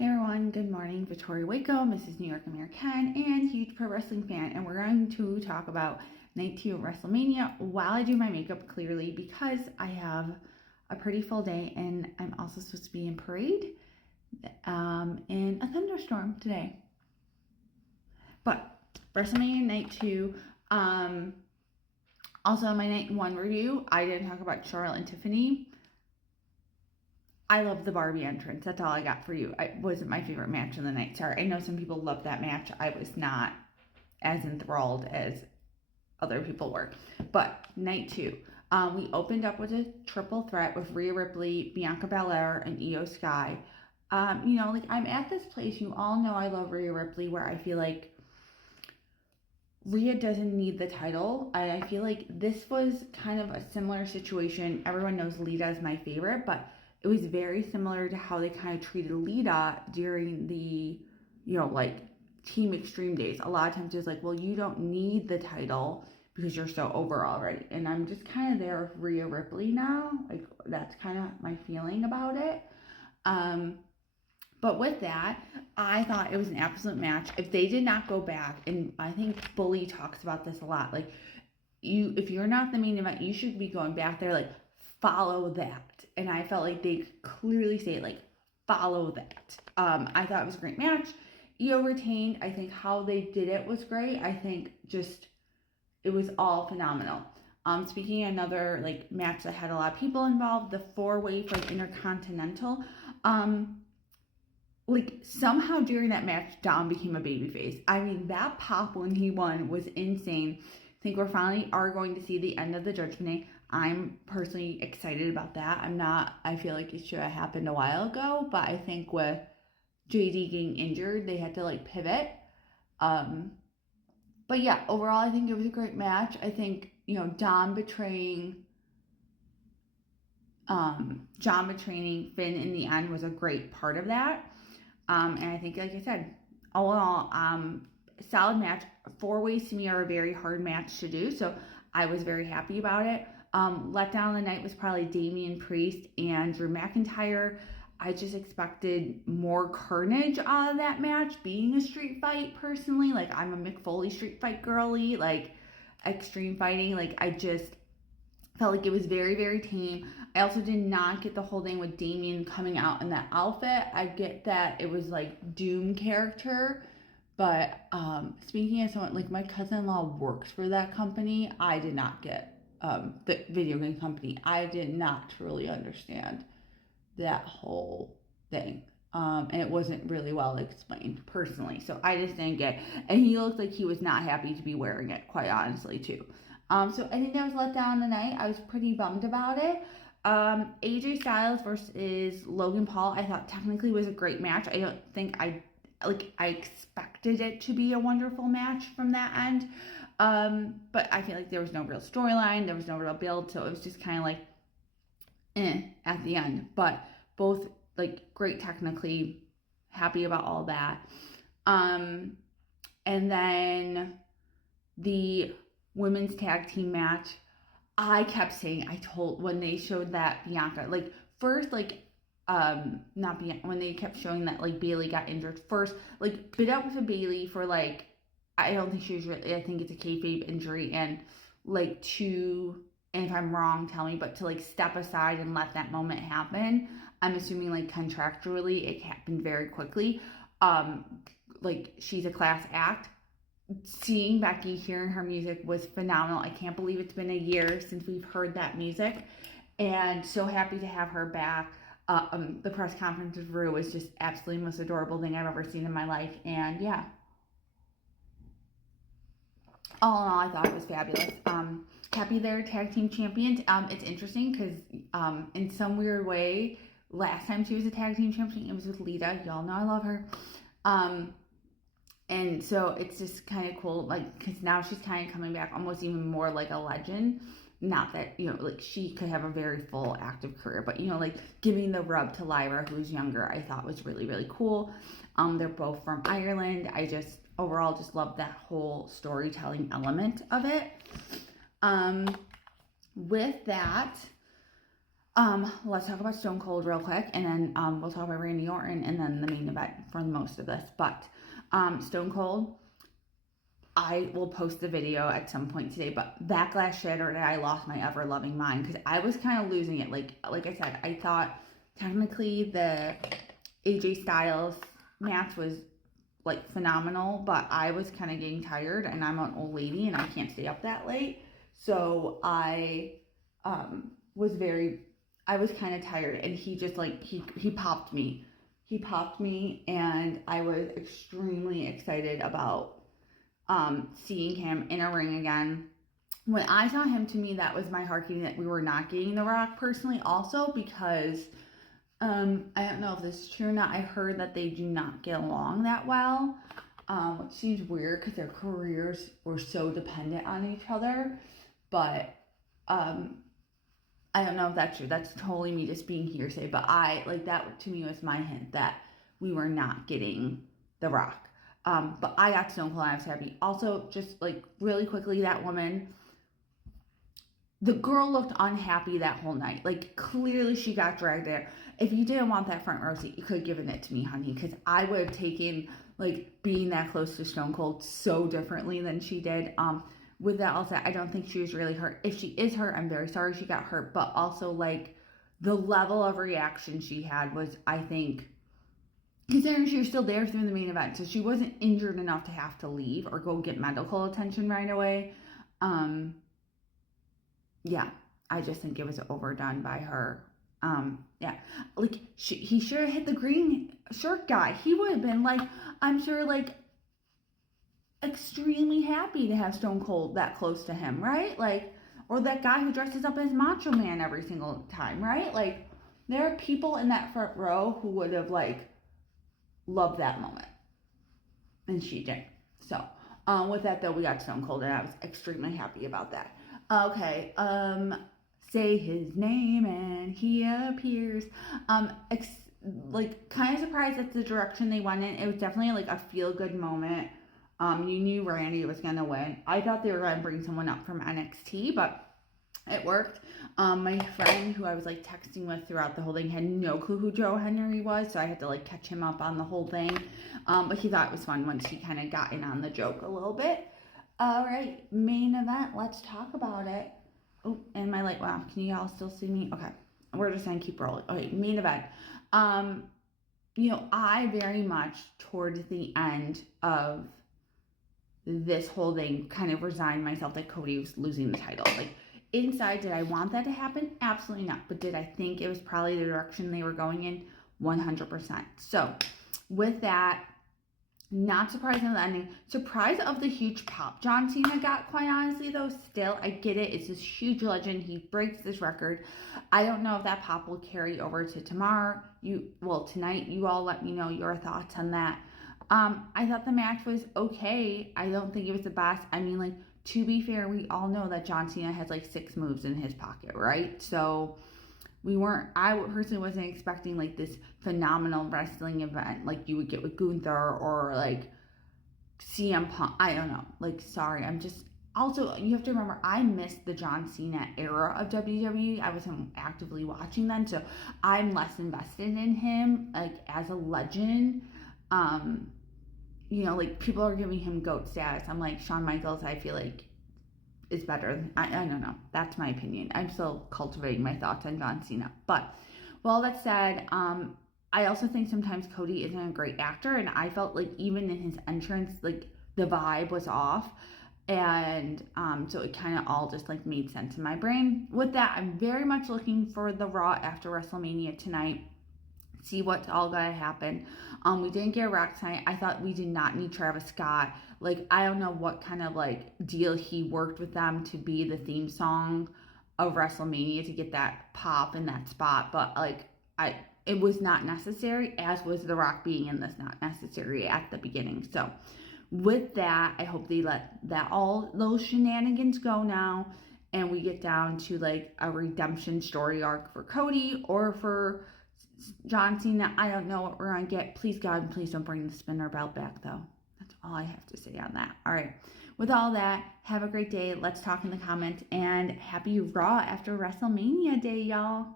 Hey everyone, good morning. Victoria Waco, Mrs. New York American, and huge pro wrestling fan. And we're going to talk about night 2 of WrestleMania while I do my makeup, clearly, because I have a pretty full day and I'm also supposed to be in parade in a thunderstorm today. But WrestleMania night 2, also my night 1 review, I didn't talk about Charlotte and Tiffany. I love the Barbie entrance. That's all I got for you. It wasn't my favorite match of the night. Sorry. I know some people loved that match. I was not as enthralled as other people were. But night 2, we opened up with a triple threat with Rhea Ripley, Bianca Belair, and Io Sky. I'm at this place. You all know I love Rhea Ripley, where I feel like Rhea doesn't need the title. I feel like this was kind of a similar situation. Everyone knows Lita is my favorite, but it was very similar to how they kind of treated Lita during the, Team Extreme days. A lot of times it's like, well, you don't need the title because you're so over already. And I'm just kind of there with Rhea Ripley now. Like, that's kind of my feeling about it. But with that, I thought it was an absolute match. If they did not go back, and I think Bully talks about this a lot, like, if you're not the main event, you should be going back there, like, follow that. And I felt like they clearly say, like, follow that. I thought it was a great match. Io retained. I think how they did it was great. I think just it was all phenomenal. Speaking of another, like, match that had a lot of people involved, the 4-way for the Intercontinental. Somehow during that match, Dom became a babyface. I mean, that pop when he won was insane. I think we're finally are going to see the end of the Judgment Day. I'm personally excited about that. I feel like it should have happened a while ago, but I think with JD getting injured, they had to, like, pivot. But yeah, overall, I think it was a great match. I think, John betraying Finn in the end was a great part of that. And I think, like I said, all in all, solid match. 4-ways to me are a very hard match to do, so I was very happy about it. Letdown of the night was probably Damian Priest and Drew McIntyre. I just expected more carnage out of that match, being a street fight, personally. Like, I'm a Mick Foley street fight girly, like, extreme fighting. Like, I just felt like it was very, very tame. I also did not get the whole thing with Damian coming out in that outfit. I get that it was, like, Doom character, but speaking of someone, like, my cousin-in-law works for that company. I did not get the video game company. I did not truly understand that whole thing. And it wasn't really well explained, personally. So I just didn't get it. And he looked like he was not happy to be wearing it, quite honestly, too. So I think that was let down the night. I was pretty bummed about it. AJ Styles versus Logan Paul, I thought technically was a great match. I don't think I expected it to be a wonderful match from that end. But I feel like there was no real storyline. There was no real build. So it was just kind of like, at the end. But both, like, great technically. Happy about all that. And then the women's tag team match, I kept saying, when they showed that Bianca, like, first, like, not Bianca, when they kept showing that, like, Bayley got injured first, like, bid up with Bayley for, like, I don't think she was really, I think it's a kayfabe injury, and, like, and if I'm wrong, tell me, but to, like, step aside and let that moment happen. I'm assuming, like, contractually, it happened very quickly. Like, she's a class act. Seeing Becky, hearing her music was phenomenal. I can't believe it's been a year since we've heard that music, and so happy to have her back. The press conference with Rue was just absolutely the most adorable thing I've ever seen in my life, and yeah. All in all, I thought it was fabulous. Happy they're tag team champions. It's interesting because in some weird way, last time she was a tag team champion, it was with Lita. Y'all know I love her. And so it's just kind of cool, like, because now she's kind of coming back almost even more like a legend. Not that, like, she could have a very full active career, but, like, giving the rub to Lyra, who's younger, I thought was really, really cool. They're both from Ireland. I just overall just love that whole storytelling element of it. With that, Let's talk about Stone Cold real quick, and then we'll talk about Randy Orton, and then the main event for most of this. But Stone Cold, I will post the video at some point today. But Backlash Saturday, I lost my ever loving mind because I was kind of losing it. Like I said, I thought technically the AJ Styles match was like phenomenal, but I was kind of getting tired, and I'm an old lady and I can't stay up that late, so I was kind of tired, and he just like he popped me. He popped me, and I was extremely excited about seeing him in a ring again. When I saw him, to me, that was my heart getting that we were not getting The Rock personally, also because I don't know if this is true or not. I heard that they do not get along that well, which seems weird because their careers were so dependent on each other. But I don't know if that's true. That's totally me just being hearsay. But that to me was my hint that we were not getting The Rock. But I got Stone Cold and I was happy. Also, just like really quickly, that woman, the girl looked unhappy that whole night. Like clearly she got dragged there. If you didn't want that front row seat, you could have given it to me, honey, because I would have taken like being that close to Stone Cold so differently than she did. With that all said, I don't think she was really hurt. If she is hurt, I'm very sorry she got hurt. But also like the level of reaction she had was, I think, considering she was still there through the main event, so she wasn't injured enough to have to leave or go get medical attention right away. Yeah, I just think it was overdone by her. Yeah, like he should have hit the green shirt guy. He would have been like, I'm sure, like extremely happy to have Stone Cold that close to him, right? Like, or that guy who dresses up as Macho Man every single time, right? Like, there are people in that front row who would have like loved that moment, and she did. So, with that though, we got Stone Cold, and I was extremely happy about that. Okay, say his name and he appears. Like kind of surprised at the direction they went in. It was definitely like a feel good moment. You knew Randy was gonna win. I thought they were gonna bring someone up from NXT, but it worked. My friend who I was like texting with throughout the whole thing had no clue who Joe Henry was, so I had to like catch him up on the whole thing. But he thought it was fun once he kind of got in on the joke a little bit. All right, main event. Let's talk about it. Oh, and my light. Wow, can you all still see me? Okay, we're just gonna keep rolling. Okay, main event. I very much towards the end of this whole thing kind of resigned myself that Cody was losing the title. Like inside, did I want that to happen? Absolutely not. But did I think it was probably the direction they were going in? 100%. So with that, not surprised in the ending. Surprised of the huge pop John Cena got, quite honestly, though. Still, I get it. It's this huge legend. He breaks this record. I don't know if that pop will carry over to tomorrow. Tonight. You all let me know your thoughts on that. I thought the match was okay. I don't think it was the best. I mean, like, to be fair, we all know that John Cena has like 6 moves in his pocket, right? So I personally wasn't expecting like this phenomenal wrestling event like you would get with Gunther or like CM Punk. I don't know. Like, sorry. Also, you have to remember, I missed the John Cena era of WWE. I wasn't actively watching then, so I'm less invested in him like as a legend. Like people are giving him GOAT status. I'm like, Shawn Michaels, I feel like is better. I don't know. That's my opinion. I'm still cultivating my thoughts on John Cena. But with all that said, I also think sometimes Cody isn't a great actor, and I felt like even in his entrance, like the vibe was off. And so it kind of all just like made sense in my brain. With that, I'm very much looking for the Raw after WrestleMania tonight. See what's all gonna happen. We didn't get Rock tonight. I thought we did not need Travis Scott. Like, I don't know what kind of like deal he worked with them to be the theme song of WrestleMania to get that pop in that spot, but like it was not necessary, as was The Rock being in this not necessary at the beginning. So with that, I hope they let all those shenanigans go now, and we get down to like a redemption story arc for Cody or for John Cena. I don't know what we're gonna get. Please God, please don't bring the spinner belt back though. That's all I have to say on that. All right. With all that, have a great day. Let's talk in the comments, and happy Raw after WrestleMania day, y'all.